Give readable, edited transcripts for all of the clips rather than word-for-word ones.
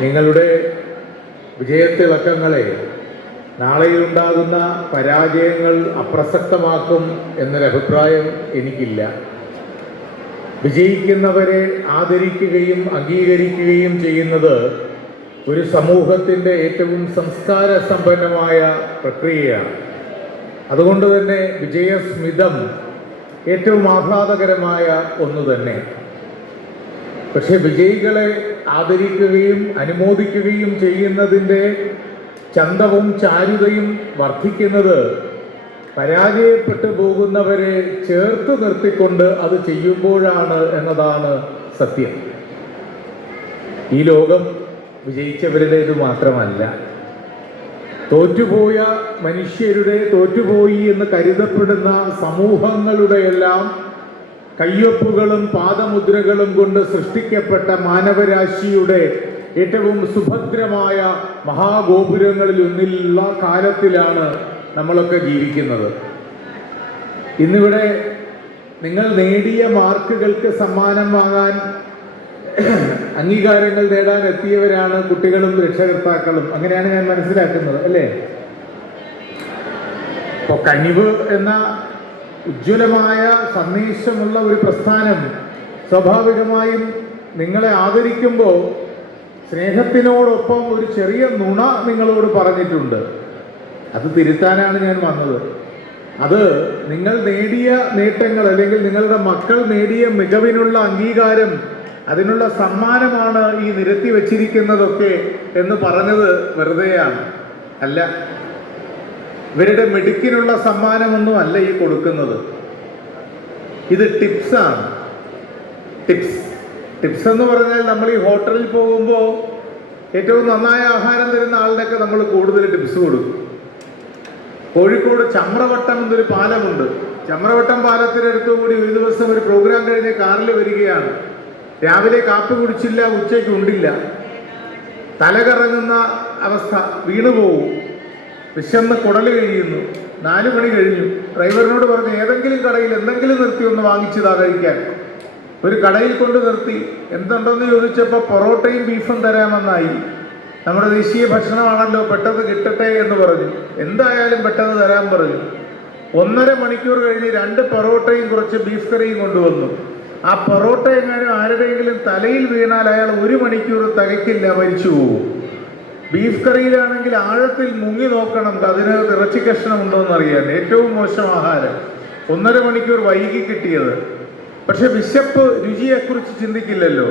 നിങ്ങളുടെ വിജയത്തിളക്കങ്ങളെ നാളെയുണ്ടാകുന്ന പരാജയങ്ങൾ അപ്രസക്തമാക്കും എന്നൊരഭിപ്രായം എനിക്കില്ല. വിജയിക്കുന്നവരെ ആദരിക്കുകയും അംഗീകരിക്കുകയും ചെയ്യുന്നത് ഒരു സമൂഹത്തിൻ്റെ ഏറ്റവും സംസ്കാര സമ്പന്നമായ പ്രക്രിയയാണ്. അതുകൊണ്ട് തന്നെ വിജയസ്മിതം ഏറ്റവും ആഹ്ലാദകരമായ ഒന്ന് തന്നെ. പക്ഷെ വിജയികളെ ആദരിക്കുകയും അനുമോദിക്കുകയും ചെയ്യുന്നതിൻ്റെ ചന്തവും ചാരുതയും വർദ്ധിക്കുന്നത് പരാജയപ്പെട്ടു പോകുന്നവരെ ചേർത്ത് നിർത്തിക്കൊണ്ട് അത് ചെയ്യുമ്പോഴാണ് എന്നതാണ് സത്യം. ഈ ലോകം വിജയിച്ചവരുടേത് മാത്രമല്ല, തോറ്റുപോയ മനുഷ്യരുടെ, തോറ്റുപോയി എന്ന് കരുതപ്പെടുന്ന സമൂഹങ്ങളുടെയെല്ലാം കയ്യൊപ്പുകളും പാദമുദ്രകളും കൊണ്ട് സൃഷ്ടിക്കപ്പെട്ട മാനവരാശിയുടെ ഏറ്റവും സുഭദ്രമായ മഹാഗോപുരങ്ങളിൽ ഒന്നിലുള്ള കാലത്തിലാണ് നമ്മളൊക്കെ ജീവിക്കുന്നത്. ഇന്നിവിടെ നിങ്ങൾ നേടിയ മാർക്കുകൾക്ക് സമ്മാനം വാങ്ങാൻ, അംഗീകാരങ്ങൾ നേടാൻ എത്തിയവരാണ് കുട്ടികളും രക്ഷകർത്താക്കളും. അങ്ങനെയാണ് ഞാൻ മനസ്സിലാക്കുന്നത്, അല്ലേ? അപ്പോൾ കനിവ് എന്ന ഉജ്ജ്വലമായ സന്ദേശമുള്ള ഒരു പ്രസ്ഥാനം സ്വാഭാവികമായും നിങ്ങളെ ആദരിക്കുമ്പോൾ സ്നേഹത്തിനോടൊപ്പം ഒരു ചെറിയ നുണ നിങ്ങളോട് പറഞ്ഞിട്ടുണ്ട്. അത് തിരുത്താനാണ് ഞാൻ വന്നത്. അത് നിങ്ങൾ നേടിയ നേട്ടങ്ങൾ, അല്ലെങ്കിൽ നിങ്ങളുടെ മക്കൾ നേടിയ മികവിനുള്ള അംഗീകാരം, അതിനുള്ള സമ്മാനമാണ് ഈ നിരത്തി വച്ചിരിക്കുന്നതൊക്കെ എന്ന് പറഞ്ഞത് വെറുതെയാണ്. അല്ല, ഇവരുടെ മിടുക്കിനുള്ള സമ്മാനമൊന്നും അല്ല ഈ കൊടുക്കുന്നത്. ഇത് ടിപ്സാണ്. ടിപ്സ് എന്ന് പറഞ്ഞാൽ നമ്മൾ ഈ ഹോട്ടലിൽ പോകുമ്പോൾ ഏറ്റവും നന്നായ ആഹാരം തരുന്ന ആളിനൊക്കെ നമ്മൾ കൂടുതൽ ടിപ്സ് കൊടുക്കും. കോഴിക്കോട് ചമ്രവട്ടം എന്നൊരു പാലമുണ്ട്. ചമ്രവട്ടം പാലത്തിനടുത്തു കൂടി ഒരു ദിവസം ഒരു പ്രോഗ്രാം കഴിഞ്ഞ് കാറിൽ വരികയാണ്. രാവിലെ കാപ്പി കുടിച്ചില്ല, ഉച്ചയ്ക്ക് ഉണ്ടില്ല, തലകറങ്ങുന്ന അവസ്ഥ, വീണുപോകും, വിശന്ന് കുടല് കഴിയുന്നു. 4 മണി കഴിഞ്ഞു. ഡ്രൈവറിനോട് പറഞ്ഞു ഏതെങ്കിലും കടയിൽ എന്തെങ്കിലും നിർത്തി ഒന്ന് വാങ്ങിച്ചതാ കഴിക്കാൻ. ഒരു കടയിൽ കൊണ്ട് നിർത്തി. എന്തുണ്ടെന്ന് ചോദിച്ചപ്പോൾ പൊറോട്ടയും ബീഫും തരാമെന്നായി. നമ്മുടെ ദേശീയ ഭക്ഷണമാണല്ലോ, പെട്ടെന്ന് കിട്ടട്ടെ എന്ന് പറഞ്ഞു. എന്തായാലും പെട്ടെന്ന് തരാൻ പറഞ്ഞു. 1.5 മണിക്കൂർ കഴിഞ്ഞ് 2 പൊറോട്ടയും കുറച്ച് ബീഫ് കറിയും കൊണ്ടുവന്നു. ആ പൊറോട്ട എങ്ങാനും ആരുടെയെങ്കിലും തലയിൽ വീണാൽ അയാൾ 1 മണിക്കൂർ തികയ്ക്കില്ല, മരിച്ചു പോകും. ബീഫ് കറിയിലാണെങ്കിൽ ആഴത്തിൽ മുങ്ങി നോക്കണം, അതിനകത്ത് ഇറച്ചി കഷ്ണമുണ്ടോ എന്നറിയാൻ. ഏറ്റവും മോശം ആഹാരം. 1.5 മണിക്കൂർ വൈകി കിട്ടിയത്. പക്ഷെ വിശപ്പ് രുചിയെക്കുറിച്ച് ചിന്തിക്കില്ലല്ലോ.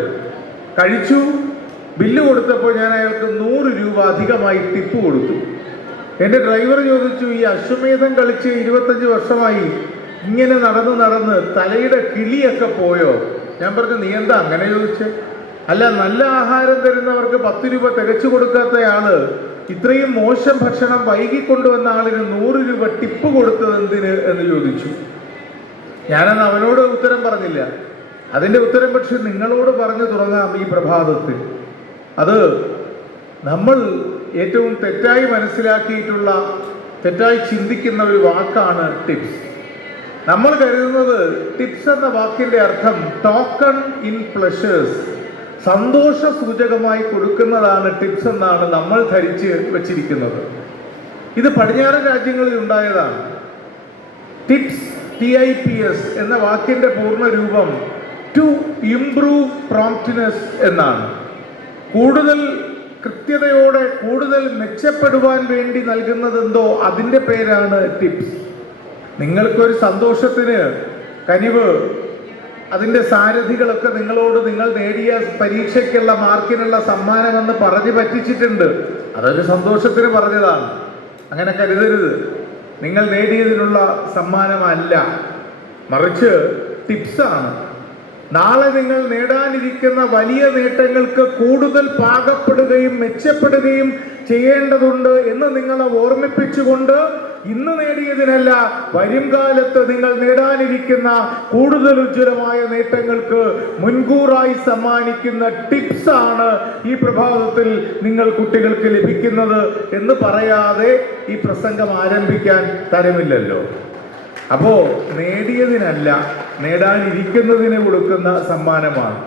കഴിച്ചു. ബില്ല് കൊടുത്തപ്പോൾ ഞാൻ അയാൾക്ക് 100 രൂപ അധികമായി ടിപ്പ് കൊടുത്തു. എൻ്റെ ഡ്രൈവർ ചോദിച്ചു, ഈ അശ്വമേധം കളിച്ച് 25 വർഷമായി ഇങ്ങനെ നടന്ന് തലയുടെ കിളിയൊക്കെ പോയോ? ഞാൻ പറഞ്ഞു, നീ എന്താ അങ്ങനെ ചോദിച്ചേ? അല്ല, നല്ല ആഹാരം തരുന്നവർക്ക് 10 രൂപ തികച്ചു കൊടുക്കാത്തയാള് ഇത്രയും മോശം ഭക്ഷണം വൈകിക്കൊണ്ടുവന്ന ആളിന് 100 രൂപ ടിപ്പ് കൊടുത്തത് എന്തിന് എന്ന് ചോദിച്ചു. ഞാനന്ന് അവനോട് ഉത്തരം പറഞ്ഞില്ല. അതിൻ്റെ ഉത്തരം പക്ഷെ നിങ്ങളോട് പറഞ്ഞു തുടങ്ങാം ഈ പ്രഭാതത്തിൽ. അത് നമ്മൾ ഏറ്റവും തെറ്റായി മനസ്സിലാക്കിയിട്ടുള്ള, തെറ്റായി ചിന്തിക്കുന്ന ഒരു വാക്കാണ് ടിപ്സ്. നമ്മൾ കരുതുന്നത് ടിപ്സ് എന്ന വാക്കിൻ്റെ അർത്ഥം ടോക്കൺ ഇൻ പ്ലഷേഴ്സ്, സന്തോഷ സൂചകമായി കൊടുക്കുന്നതാണ് ടിപ്സ് എന്നാണ് നമ്മൾ ധരിച്ച് വച്ചിരിക്കുന്നത്. ഇത് പടിഞ്ഞാറൻ രാജ്യങ്ങളിൽ ഉണ്ടായതാണ്. ടിപ്സ്, TIPS എന്ന വാക്കിൻ്റെ പൂർണ്ണ രൂപം ടു ഇംപ്രൂവ് പ്രോംപ്റ്റ്നെസ് എന്നാണ്. കൂടുതൽ കൃത്യതയോടെ, കൂടുതൽ മെച്ചപ്പെടുവാൻ വേണ്ടി നൽകുന്നതെന്തോ അതിൻ്റെ പേരാണ് ടിപ്സ്. നിങ്ങൾക്കൊരു സന്തോഷത്തിന്, കനിവ്, അതിൻ്റെ സാരഥികളൊക്കെ നിങ്ങളോട് നിങ്ങൾ നേടിയ പരീക്ഷയ്ക്കുള്ള മാർക്കിനുള്ള സമ്മാനമെന്ന് പറഞ്ഞു പറ്റിച്ചിട്ടുണ്ട്. അതൊരു സന്തോഷത്തിന് പറഞ്ഞതാണ്. അങ്ങനെ കരുതരുത്. നിങ്ങൾ നേടിയതിനുള്ള സമ്മാനമല്ല, മറിച്ച് ടിപ്സാണ്. നാളെ നിങ്ങൾ നേടാനിരിക്കുന്ന വലിയ നേട്ടങ്ങൾക്ക് കൂടുതൽ പാകപ്പെടുകയും മെച്ചപ്പെടുകയും ചെയ്യേണ്ടതുണ്ട് എന്ന് നിങ്ങളെ ഓർമ്മിപ്പിച്ചുകൊണ്ട് ഇന്ന് നേടിയതിനല്ല, വരും കാലത്ത് നിങ്ങൾ നേടാനിരിക്കുന്ന കൂടുതൽ ഉജ്ജ്വലമായ നേട്ടങ്ങൾക്ക് മുൻകൂറായി സമ്മാനിക്കുന്ന ടിപ്സ് ആണ് ഈ പ്രഭാതത്തിൽ നിങ്ങൾ കുട്ടികൾക്ക് ലഭിക്കുന്നത് എന്ന് പറയാതെ ഈ പ്രസംഗം ആരംഭിക്കാൻ തരമില്ലല്ലോ. അപ്പോൾ നേടിയതിനല്ല, നേടാനിരിക്കുന്നതിന് കൊടുക്കുന്ന സമ്മാനമാണ്.